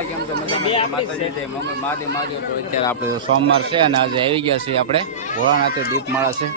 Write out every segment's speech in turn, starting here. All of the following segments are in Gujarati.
ફેમિલી કેમ છો? મજામાં? માતાજી જય મંગળ મહાદેવ. તો અત્યારે આપણે સોમવાર છે અને આજે આવી ગયા છીએ આપણે ભોળાનાથે દીપમાળા છે.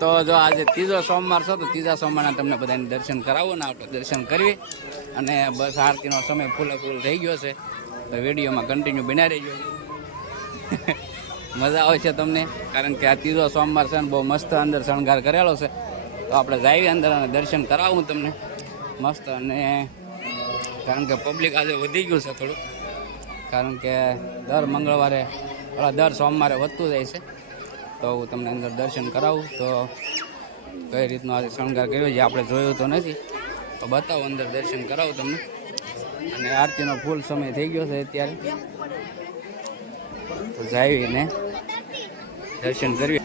તો જો આજે ત્રીજો સોમવાર છે તો ત્રીજા સોમવારના તમને બધાને દર્શન કરાવું ને આપણે દર્શન કરવી અને બસ આરતીનો સમય ફૂલે ફૂલ થઈ ગયો છે. તો વિડીયોમાં કન્ટિન્યુ બના રહેજો. મજા આવે છે તમને, કારણ કે આ ત્રીજો સોમવાર છે ને બહુ મસ્ત અંદર શણગાર કરેલો છે. તો આપણે જઈએ અંદર અને દર્શન કરાવું તમને મસ્ત. અને કારણ કે પબ્લિક આજે વધી ગયું છે થોડું, કારણ કે દર મંગળવારે દર સોમવારે વધતું જાય છે. તો હું તમને અંદર દર્શન કરાવું તો કઈ રીતનો આજે શણગાર કર્યો છે આપણે જોયું તો નથી, તો બતાવો અંદર દર્શન કરાવું તમને. અને આરતીનો ફૂલ સમય થઈ ગયો છે અત્યારે, તો જઈને દર્શન કરીએ.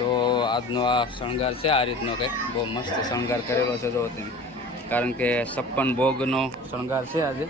તો આજનો આ શણગાર છે, આ રીતનો કંઈક બહુ મસ્ત શણગાર કરેલો છે જો તમે, કારણ કે 56 ભોગનો શણગાર છે આજે.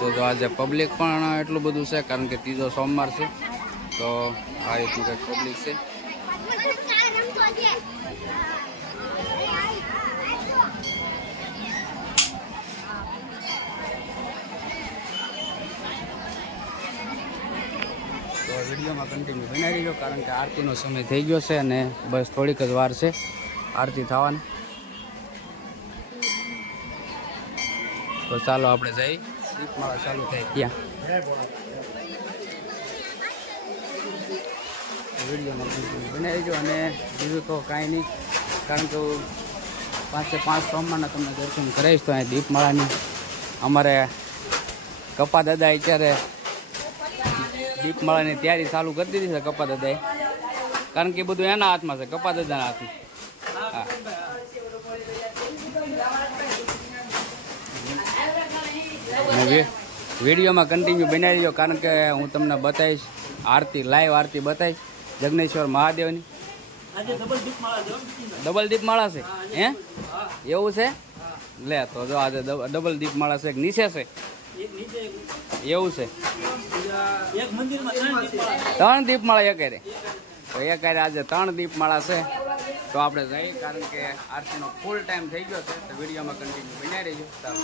તો જો આજે પબ્લિક પણ એટલું બધું છે, કારણ કે ત્રીજો સોમવાર છે. તો આ રીતનું કંઈક પબ્લિક છે. તો વિડીયોમાં કન્ટિન્યુ બનાવી રહીજો, કારણ કે આરતીનો સમય થઈ ગયો છે અને બસ થોડીક જ વાર છે આરતી થવાની. તો ચાલો આપણે જઈ દીપમાળા ચાલુ થાય ત્યાં. વિડીયોમાં કન્ટિન્યુ બનાવી રહીજો. અને બીજું તો કાંઈ નહીં, કારણ કે 5 સોમવારના તમને દર્શન કરાવીશ. તો અહીં દીપમાળાની અમારે કપા દાદા અત્યારે દીપમાળાની તૈયારી ચાલુ કરી દીધી છે કપા દાદાએ, કારણ કે બધું એના હાથમાં છે, કપા દાદાના હાથમાં. હા, વિડીયોમાં કન્ટિન્યુ બનાવી દેજો, કારણ કે હું તમને બતાવીશ આરતી, લાઈવ આરતી બતાવીશ જગનેશ્વર મહાદેવની. ડબલ દીપમાળા છે હે? એવું છે? લે તો જો આજે ડબલ દીપમાળા છે, નીચે છે એવું છે? 3 દીપમાળા એકારે. તો એકારે આજે 3 દીપમાળા છે. તો આપણે જઈએ, કારણ કે આરતીનો ફૂલ ટાઈમ થઈ ગયો છે. તો વિડીયોમાં કન્ટિન્યુ બનાવી રહેજો. ચાલો.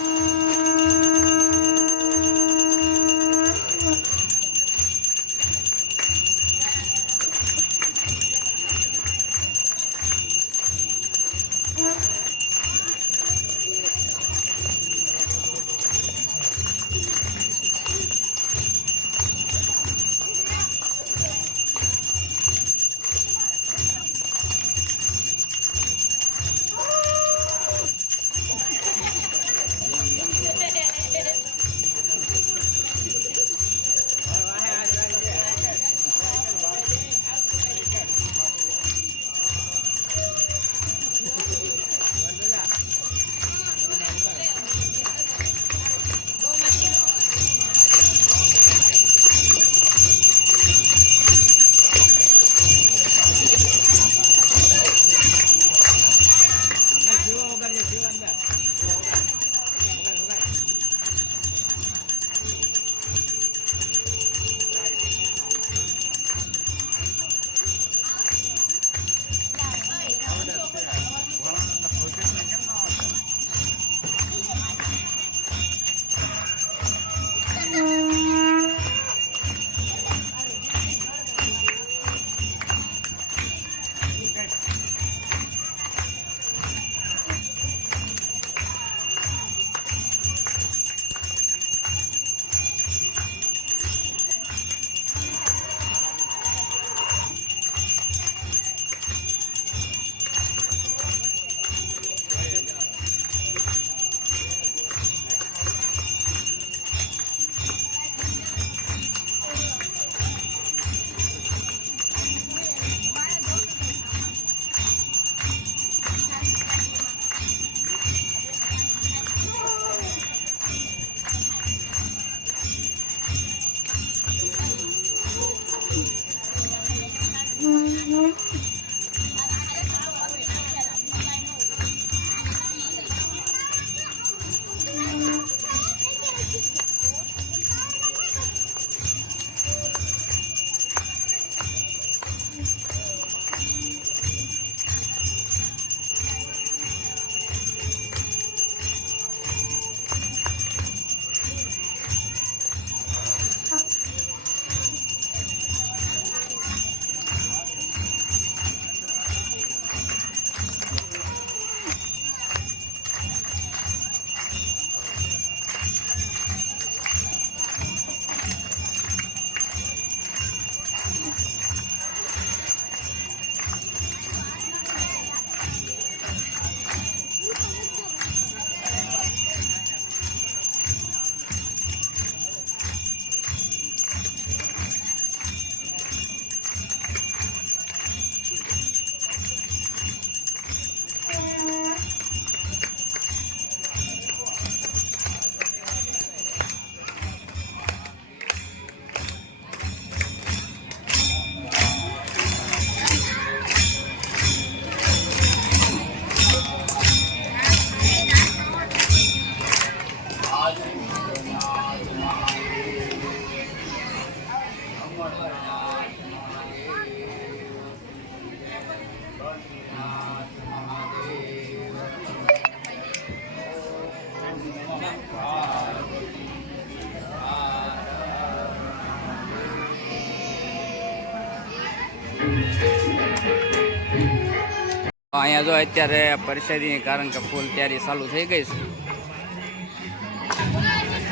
અહીંયા જો અત્યારે પરસાદીની કારણ કે ફૂલ તૈયારી ચાલુ થઈ ગઈ છે,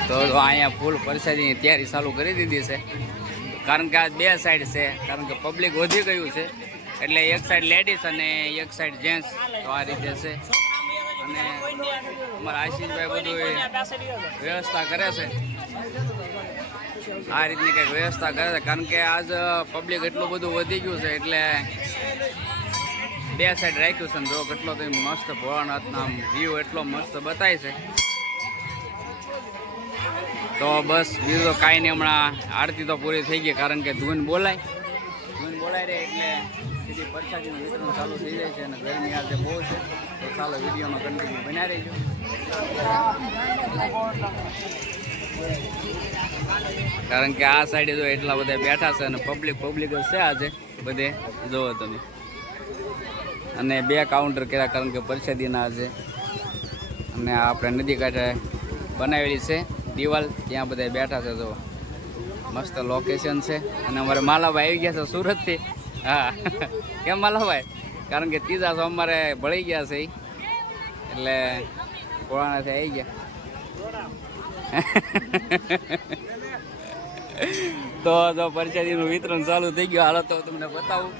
તો અહીંયા ફૂલ પરસાદીની તૈયારી ચાલુ કરી દીધી છે. કારણ કે આ બે સાઈડ છે, કારણ કે પબ્લિક વધી ગયું છે, એટલે એક સાઈડ લેડીઝ અને એક સાઈડ જેન્ટ્સ. તો આ રીતે છે. અને અમારા આશીષભાઈ બધું વ્યવસ્થા કરે છે, આ રીતની કંઈક વ્યવસ્થા કરે છે. કારણ કે આજ પબ્લિક એટલું બધું વધી ગયું છે, એટલે બે સાઈડ રાખ્યું છે. જો કેટલો તો મસ્ત ભોળાનાથના વ્યૂ એટલો મસ્ત બતાય છે. તો બસ બીજું તો કાંઈ નહીં, હમણાં આરતી તો પૂરી થઈ ગઈ. કારણ કે ધૂન બોલાય રહે એટલે સીધી પ્રસાદીનું વિતરણ ચાલુ થઈ જાય છે. અને ગરમી આજે બહુ છે, તો ચાલો વિડીયોમાં કન્ટિન્યુ બન્યા રહીજો. કારણ કે આ સાઈડે જો એટલા બધા બેઠા છે અને પબ્લિક જ છે આજે બધે, જોવો તમે. અને બે કાઉન્ટર કર્યા કારણ કે પ્રસાદીના આજે. અને આપણે નદી કાંઠે બનાવેલી છે દિવાલ, ત્યાં બધા બેઠા છે. જો મસ્ત લોકેશન છે. અને અમારે માલાભાઈ આવી ગયા છે સુરતથી. હા, કેમ માલાભાઈ? કારણ કે ત્રીજા સોમવારે ભળી ગયા છે, એટલે કોળાનાથી આવી ગયા. તો જો પ્રસાદીનું વિતરણ ચાલુ થઈ ગયું, હાલો તો તમને બતાવું.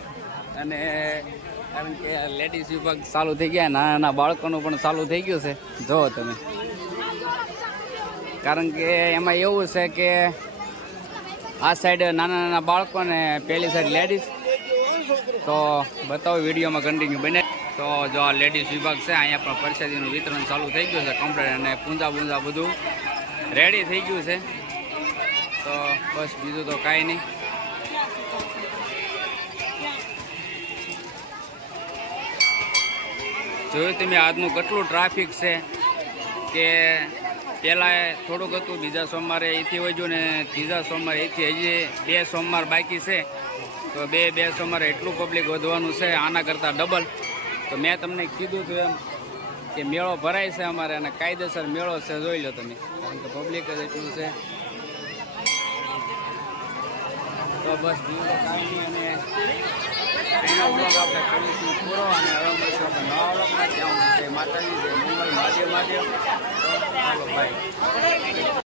અને કારણ કે લેડીઝ વિભાગ ચાલુ થઈ ગયા, નાના બાળકોનું પણ ચાલુ થઈ ગયું છે, જુઓ તમે. કારણ કે એમાં એવું છે કે આ સાઈડ નાના બાળકોને પેલી સાઈડ લેડીઝ. તો બતાવો વિડીયોમાં કન્ટિન્યુ બને. તો જો આ લેડીઝ વિભાગ છે, અહીંયા પણ પ્રસાદીનું વિતરણ ચાલુ થઈ ગયું છે કમ્પ્લીટ. અને પૂંજા બધું રેડી થઈ ગયું છે. તો બસ બીજું તો કાંઈ નહીં. જોયું તમે આજનું કેટલું ટ્રાફિક છે, કે પહેલાં થોડુંક હતું, બીજા સોમવારે અહીંથી વધ્યું ને ત્રીજા સોમવારે અહીંથી હજી 2 સોમવાર બાકી છે. તો બે સોમવારે એટલું પબ્લિક વધવાનું છે, આના કરતાં ડબલ. તો મેં તમને કીધું હતું એમ કે મેળો ભરાય છે અમારે, અને કાયદેસર મેળો છે, જોઈ લો તમે. કારણ કે પબ્લિક જ એટલું છે. તો બસ બીજું તો કાંઈ નહીં. અને એનો વ્લોગ આપણે કરીશું પૂરો. અને હવે મળશું આપણે નવા વ્લોગમાં. ત્યાં માતાજી જય મંગલ, મહાદેવ. તો ચાલો બાય.